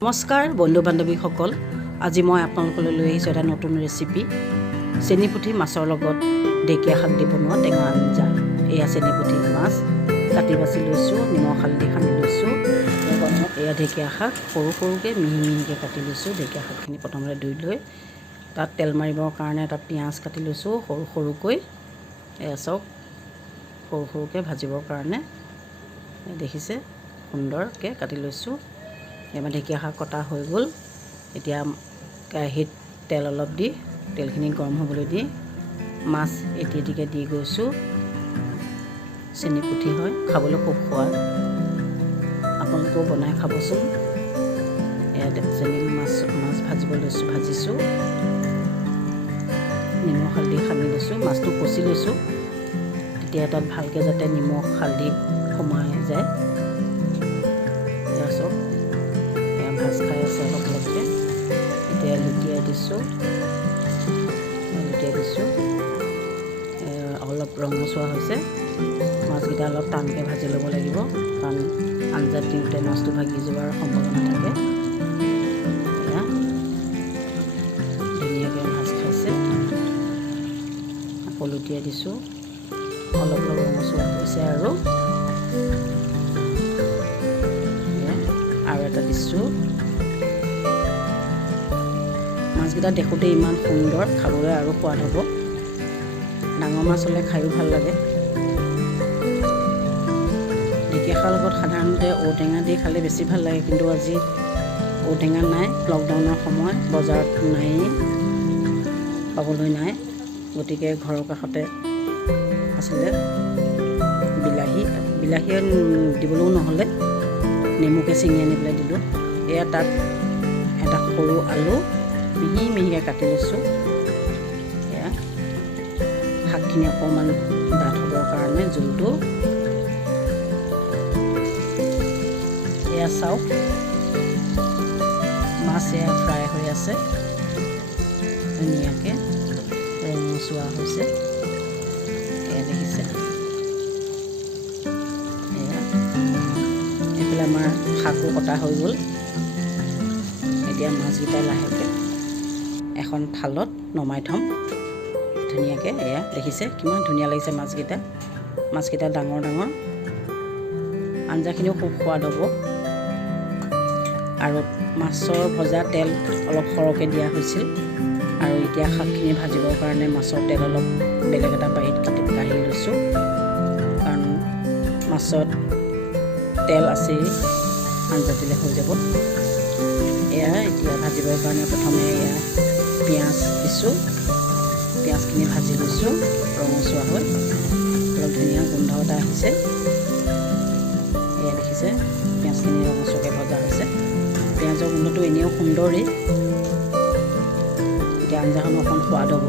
নমস্কাৰ বন্ধু বান্ধৱীসকল, আজি মই আপোনালোকলৈ লৈ আহিছোঁ এটা নতুন ৰেচিপি। চেনিপুঠি মাছৰ লগত ঢেকীয়া শাক দি বনোৱা টেঙা আঞ্জা। এয়া চেনিপুঠি মাছ কাটি বাছি লৈছোঁ, নিমখ হালধি সানি লৈছোঁ। এয়া ঢেকীয়া শাক সৰু সৰুকৈ মিহি মিহিকৈ কাটি লৈছোঁ। ঢেকীয়া শাকখিনি প্ৰথমতে ধুই লৈ তাত তেল মাৰিবৰ কাৰণে এটা পিঁয়াজ কাটি লৈছোঁ সৰু সৰুকৈ। এয়া চাওক, সৰু সৰুকৈ ভাজিবৰ কাৰণে দেখিছে সুন্দৰকৈ কাটি লৈছোঁ। এবাৰ ঢেকীয়া শাক কটা হৈ গ'ল। এতিয়া কেৰাহীত তেল অলপ দি তেলখিনি গৰম হ'বলৈ দি মাছ এটি এটিকৈ দি গৈছোঁ। চেনিপুঠি হয়, খাবলৈ খুব সোৱাদ, আপোনালোকেও বনাই খাবচোন। এয়া মাছ ভাজিব ভাজিছোঁ। নিমখ হালধি সানি লৈছোঁ, মাছটো কচি লৈছোঁ তেতিয়া তাত ভালকৈ যাতে নিমখ হালধি সোমাই যায়। এয়া চব ভাজ খাই আছে অলপ অলপকৈ। এতিয়া লুটিয়াই দিছোঁ অলপ ৰঙচুৱা হৈছে। মাছকেইটা অলপ টানকৈ ভাজি ল'ব লাগিব, কাৰণ আঞ্জাত দিওঁতে মাছটো ভাগি যোৱাৰ সম্ভাৱনা থাকে। এয়া ধুনীয়াকৈ ভাজ খাইছে। আকৌ লুটিয়াই দিছোঁ, অলপ অলপ ৰঙচুৱা হৈছে আৰু এটা দিছোঁ। মাছকেইটা দেখোঁতে ইমান সুন্দৰ, খাবলৈ আৰু সোৱাদ হ'ব। ডাঙৰ মাছ হ'লে খায়ো ভাল লাগে। ঢেকীয়া শাকৰ লগত সাধাৰণতে ঔটেঙা দি খালে বেছি ভাল লাগে, কিন্তু আজি ঔটেঙা নাই, লকডাউনৰ সময়, বজাৰত নায়েই, পাবলৈ নাই। গতিকে ঘৰৰ কাষতে আছিলে বিলাহী দিবলৈও নহ'লে নেমুকে ছিঙি আনি পেলাই দিলোঁ। এয়া তাত এটা সৰু আলু মিহি মিহিকৈ কাটি লৈছোঁ। এয়া শাকখিনি অকণমান ডাঠ হ'বৰ কাৰণে জোলটো। এয়া চাওক, মাছ এয়া ফ্ৰাই হৈ আছে, ধুনীয়াকৈ ৰঙচুৱা হৈছে। এয়া দেখিছে, আমাৰ শাকো কটা হৈ গ'ল। এতিয়া মাছকেইটা লাহেকৈ এখন থালত নমাই থ'ম ধুনীয়াকৈ। এয়া দেখিছে কিমান ধুনীয়া লাগিছে মাছকেইটা ডাঙৰ ডাঙৰ। আঞ্জাখিনিও খুব সোৱাদ হ'ব। আৰু মাছৰ ভজা তেল অলপ সৰহকৈ দিয়া হৈছিল, আৰু এতিয়া শাকখিনি ভাজিবৰ কাৰণে মাছৰ তেল অলপ বেলেগ এটা বাৰীত কাঢ়ি লৈছোঁ, কাৰণ মাছত তেল আছেই, আঞ্জা দিলে হৈ যাব। এয়া এতিয়া ভাজিবৰ কাৰণে প্ৰথমে এয়া পিঁয়াজ দিছোঁ। পিঁয়াজখিনি ভাজি লৈছোঁ ৰঙচুৱা হৈ, অলপ ধুনীয়া গোন্ধ এটা আহিছে। এয়া দেখিছে পিঁয়াজখিনি ৰঙচুৱাকৈ ভজা হৈছে। পিঁয়াজৰ গোন্ধটো এনেও সুন্দৰেই, এতিয়া আঞ্জাখনো অকণ সোৱাদ হ'ব।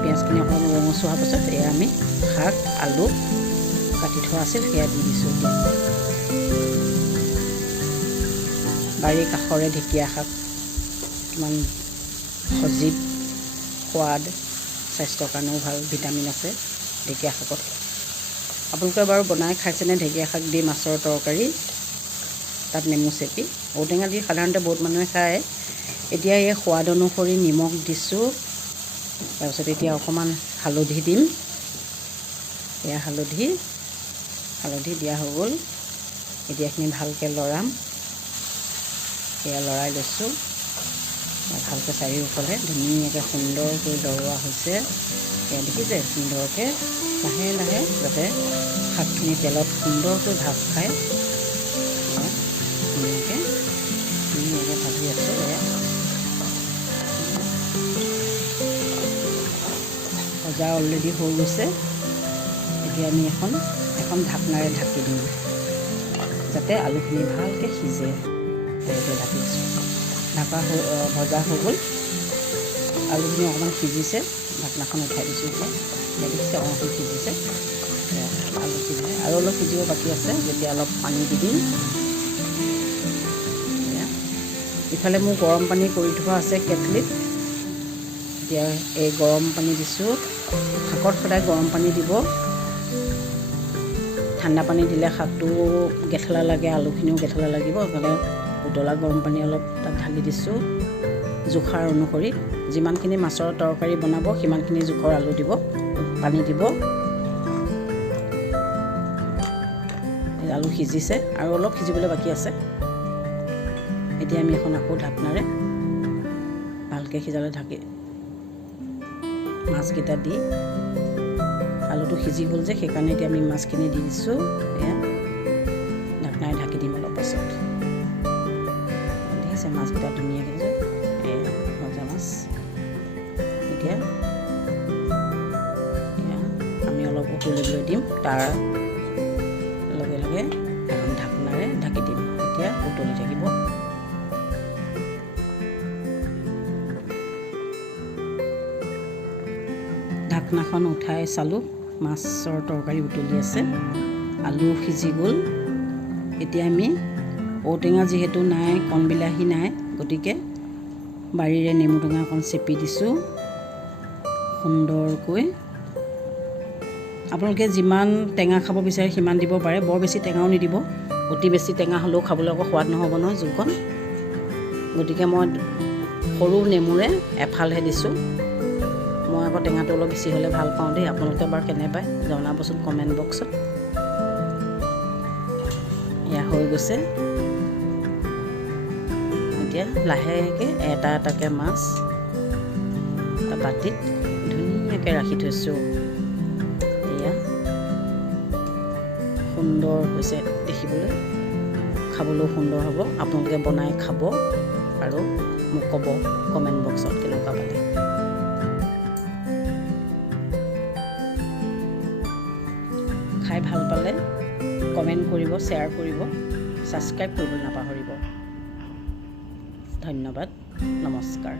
পিঁয়াজখিনি অকণ ৰঙচুৱা হোৱাৰ পাছত এয়া আমি শাক আলু কাটি থোৱা আছিল সেয়া দি দিছোঁ। এতিয়া বাৰীৰ কাষৰে ঢেকীয়া শাক, কিমান সজীৱ, সোৱাদ, স্বাস্থ্যৰ কাৰণেও ভাল, ভিটামিন আছে ঢেকীয়া শাকত। আপোনালোকে বাৰু বনাই খাইছেনে ঢেকীয়া শাক দি মাছৰ তৰকাৰী, তাত নেমু চেপি? ঔটেঙা দি সাধাৰণতে বহুত মানুহে খায়। এতিয়া এই সোৱাদ অনুসৰি নিমখ দিছোঁ, তাৰপিছত এতিয়া অকণমান হালধি দিম। এয়া হালধি দিয়া হৈ গ'ল। এতিয়া এইখিনি ভালকৈ লৰাম। এয়া লৰাই লৈছোঁ, ভালকৈ চাৰিওফালে ধুনীয়াকৈ সুন্দৰকৈ লৰোৱা হৈছে। এয়া দেখিছে সুন্দৰকৈ লাহে লাহে যাতে শাকখিনি তেলত সুন্দৰকৈ ভাজ খায়। ধুনীয়াকৈ ভাজি আছোঁ। এয়া ভজা অলৰেডি হৈ গৈছে। এতিয়া আমি এখন ঢাকনাৰে ঢাকি দিম, যাতে আলুখিনি ভালকৈ সিজে। তেনেকৈ ঢাকি দিছোঁ। ভজা হৈ গ'ল, আলুখিনি অকণমান সিজিছে, ঢাকনাখন উঠাই দিছোঁ। এতিয়া দেখিছে অকণমান সিজিছে। আলু সিজিলে আৰু অলপ সিজিব বাকী আছে, যেতিয়া অলপ পানী দি দিম। ইফালে মোৰ গৰম পানী কৰি থোৱা আছে কেটলিত। এতিয়া এই গৰম পানী দিছোঁ। শাকত সদায় গৰম পানী দিব, ঠাণ্ডা পানী দিলে শাকটো গেথেলা লাগে, আলুখিনিও গেথেলা লাগিব। সেইকাৰণে উতলা গৰম পানী অলপ তাত ঢালি দিছোঁ জোখাৰ অনুসৰি। যিমানখিনি মাছৰ তৰকাৰী বনাব সিমানখিনি জোখৰ আলু দিব, পানী দিব। আলু সিজিছে আৰু অলপ সিজিবলৈ বাকী আছে। এতিয়া আমি এখন আকৌ ঢাকনাৰে ভালকৈ সিজালে ঢাকি মাছকেইটা দি, আলুটো সিজি গ'ল যে সেইকাৰণে এতিয়া আমি মাছখিনি দি দিছোঁ। এয়া ঢাকনাৰে ঢাকি দিম অলপ পাছত। দেখিছে মাছকেইটা ধুনীয়াকৈ যে এয়া ভজা মাছ। এতিয়া আমি অলপ উতলিবলৈ দিম, তাৰ লগে লগে এখন ঢাকনাৰে ঢাকি দিম। এতিয়া উতলি থাকিব। ঢাকনাখন উঠাই চালোঁ, মাছৰ তৰকাৰী উতলি আছে, আলু সিজি গ'ল। এতিয়া আমি ঔটেঙা যিহেতু নাই, কণবিলাহী নাই, গতিকে বাৰীৰে নেমু টেঙা অকণ চেপি দিছোঁ সুন্দৰকৈ। আপোনালোকে যিমান টেঙা খাব বিচাৰে সিমান দিব পাৰে, বৰ বেছি টেঙাও নিদিব। অতি বেছি টেঙা হ'লেও খাবলৈ আকৌ সোৱাদ নহ'ব নহয় জোলকণ। গতিকে মই সৰু নেমুৰে এফালহে দিছোঁ। মই আকৌ টেঙাটো অলপ বেছি হ'লে ভাল পাওঁ দেই। আপোনালোকে বাৰু কেনে পায় জনাবচোন কমেণ্ট বক্সত। এয়া হৈ গৈছে। এতিয়া লাহেকৈ এটা এটাকৈ মাছ এটা বাতিত ধুনীয়াকৈ ৰাখি থৈছোঁ। এয়া সুন্দৰ হৈছে দেখিবলৈ, খাবলৈও সুন্দৰ হ'ব। আপোনালোকে বনাই খাব আৰু মোক ক'ব কমেণ্ট বক্সত কেনেকুৱা পালে। খাই ভাল পালে কমেণ্ট কৰিব, শ্বেয়াৰ কৰিব, ছাবস্ক্ৰাইব কৰিবলৈ নাপাহৰিব। ধন্যবাদ, নমস্কাৰ।